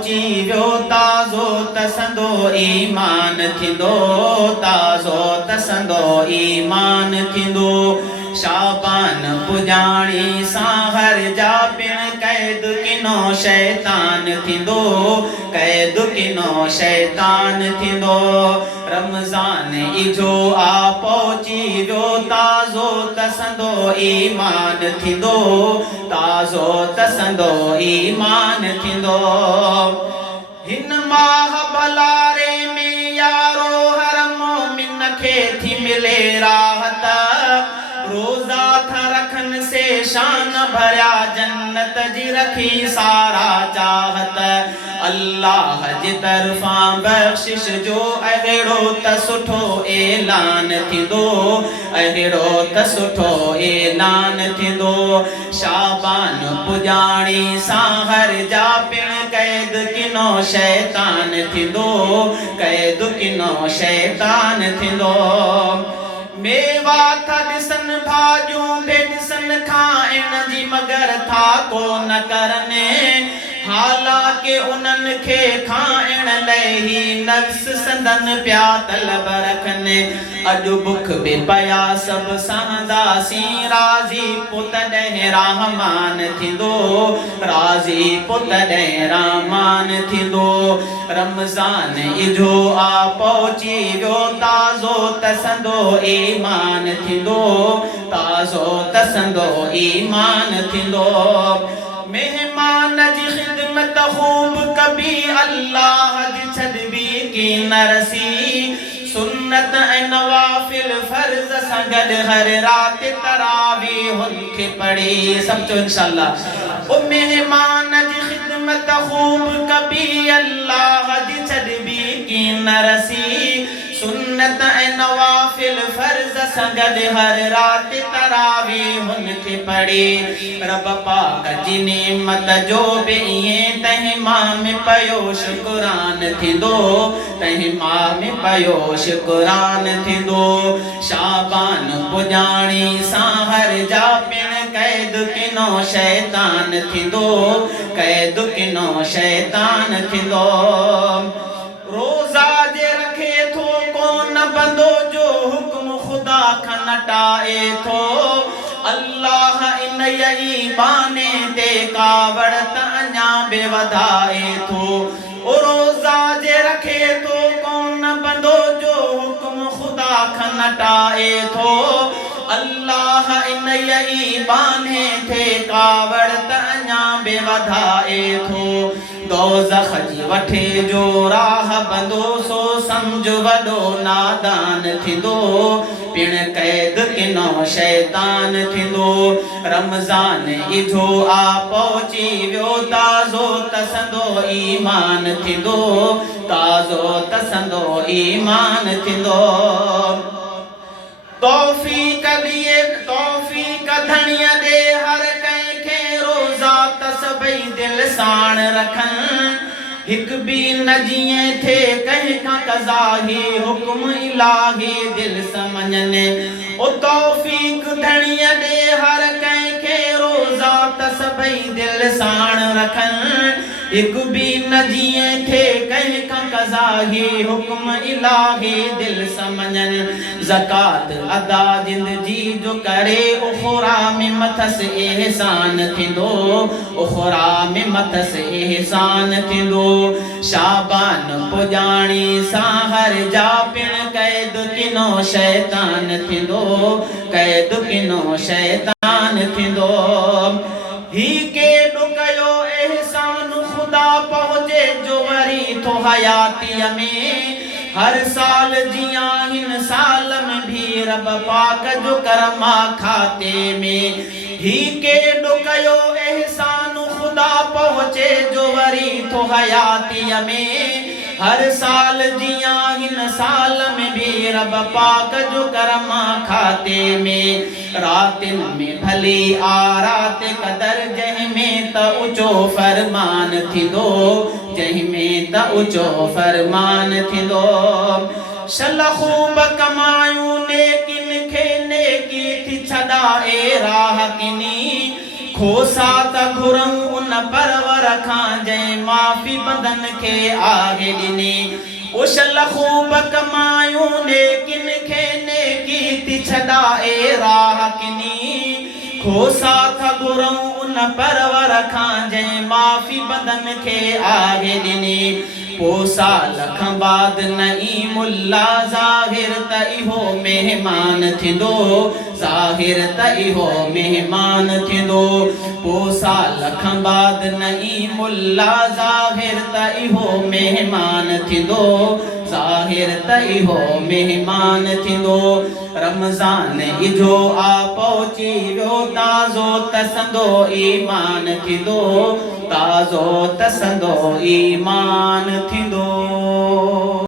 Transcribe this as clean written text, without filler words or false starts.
पहुची वियो ताज़ो तसंदो ईमान थींदो ताज़ो तसंदो ईमान थींदो शाबान पुजाणी सां हर जा पिण कैद किनो शैतान थींदो कैद किनो शैतान थींदो रमज़ान इजो आ पहुची वियो ताज़ो तसंदो ईमान थींदो ताज़ो तसंदो ईमान थींदो हिन माह बलारे में यारो हर मोमिन खे थी मिले राहत रोज़ा था रखन से शान भरिया जन्नत जी रखी सारा चाहत अल्लाह जी तरफा बख्शिश जो अहिड़ो त सुठो ऐलान थींदो अहिड़ो त सुठो ऐलान थींदो शाबान पुजाणी सां हर जा पिण कैद किनो शैतान थींदो कैद किनो शैतान थींदो मेवा था ॾिसन भाॼियूं बे ॾिसन खाइण जी मगर था को न करने हालांकि उन्हनि खे खाइण लाइ ही नफ्स संदन पिया तलब रखनि अॼु बुख बि पया सभु सहंदासीं राज़ी पुत ॾह रहमान थींदो राज़ी पुत ॾह रहमान थींदो रमज़ान इजो आ पहुची वियो ताज़ो तसंदो ईमान थींदो ताज़ो तसंदो ईमान थींदो मेहमान जी खिदमत खूब कभी अल्लाह जी छॾबी की न रसी सुन्नत ऐं नवाफिल फर्ज़ सां गॾु हर राति तरावीह खे पढ़ी सम्झो इंशाअल्लाह ओ मेहमान जी खिदमत खूब कभी अल्लाह जी छॾबी की न रसी सुन्नत ऐं नवाफिल फर्ज़ सां गॾु हर राति तरावीह खे पढ़ी रब पाक जी नेमत जो बि ईअं तंहिं मां में पयो शुक्रान थींदो तंहिं मां में पयो शुक्रान थींदो शाबान पुजाणी सां हर जा पिण कैद किनो शैतान थींदो कैद किनो शैतान थींदो रोज़ा जे रखे थो कोन बंदो जो हुक्म खुदा खां नटाए थो अल्लाह इन यही बाने ते कावड़ त अञा बे वधाए थो ओ रोज़ा जे रखे थो कोन बंदो जो हुक्म खुदा खां नटाए थो अल्लाह इन यही बाने थे कावड़ त अञा बे वधाए थो दोज़ख जी वठे जो राह बंदो सो सम्झ वॾो नादान थींदो पिण कैद किनो शैतान थींदो रमज़ान इजो आ पहुची वियो ताज़ो तसंदो ईमान थींदो ताज़ो तसंदो ईमान थींदो तौफ़ीक़ ॾिए तौफ़ीक़ धणीअ ॾे हर कंहिंखे रोज़ा त सभई दिलि साण रखनि हिकु बि न जीअं थे कंहिंखां कज़ाही हुक्म इलाही दिलि समझनि ओ तौफ़ीक़ धणीअ ॾे हर कंहिंखे रोज़ा त सभई दिलि साण रखनि हिकु बि न जीअं थे कंहिंखां कज़ाही हुक्म इलाही दिलि समझनि ज़कात अदा जिंदगी जो करे उखरा में मथस एहसान थींदो उखरा में मथस एहसान थींदो शाबान पुजाणी सां हर जा पिण कैद किनो शैतान थींदो कैद किनो शैतान थींदो ही केॾो कयो एहसान खुदा पहुचे जो वरी थो हयातीअ में हर साल जियां हिन साल में भी रब पाक जो करमा खाते में ही केॾो कयो एहसान खुदा पहुचे जो वरी थो हयातीअ में हर साल जियां हिन साल में भी रब पाक जो करमा खाते में रातिन में भली आ रात कदर जंहिंमें त ऊंचो फरमान थींदो जंहिंमें त ऊंचो फरमान थींदो शल खूब कमायूं नेकिन खे नेकी थी छॾाए राह किनी खोसा त घुरऊं उन परवर खां जंहिं माफ़ी बंदन खे आहे ॾिनी उछल खूब कमायूं नेकिन खे नेकी थी छॾाए राह किनी खोसा त घुरऊं उन परवर खां जंहिं माफ़ी बंदन खे आहे ॾिनी पोसा लख बाद नईमुल्ला ज़ाहिर त इहो मेहमान थींदो ज़ाहिर त इहो मेहमान थींदो पोसा लख बाद नईमुल्ला ज़ाहिर त इहो मेहमान थींदो ज़ाहिर त इहो मेहमान थींदो रमज़ान इजो आ पहुची वियो ताज़ो तसंदो ईमान थींदो ताज़ो तसंदो ईमान थींदो।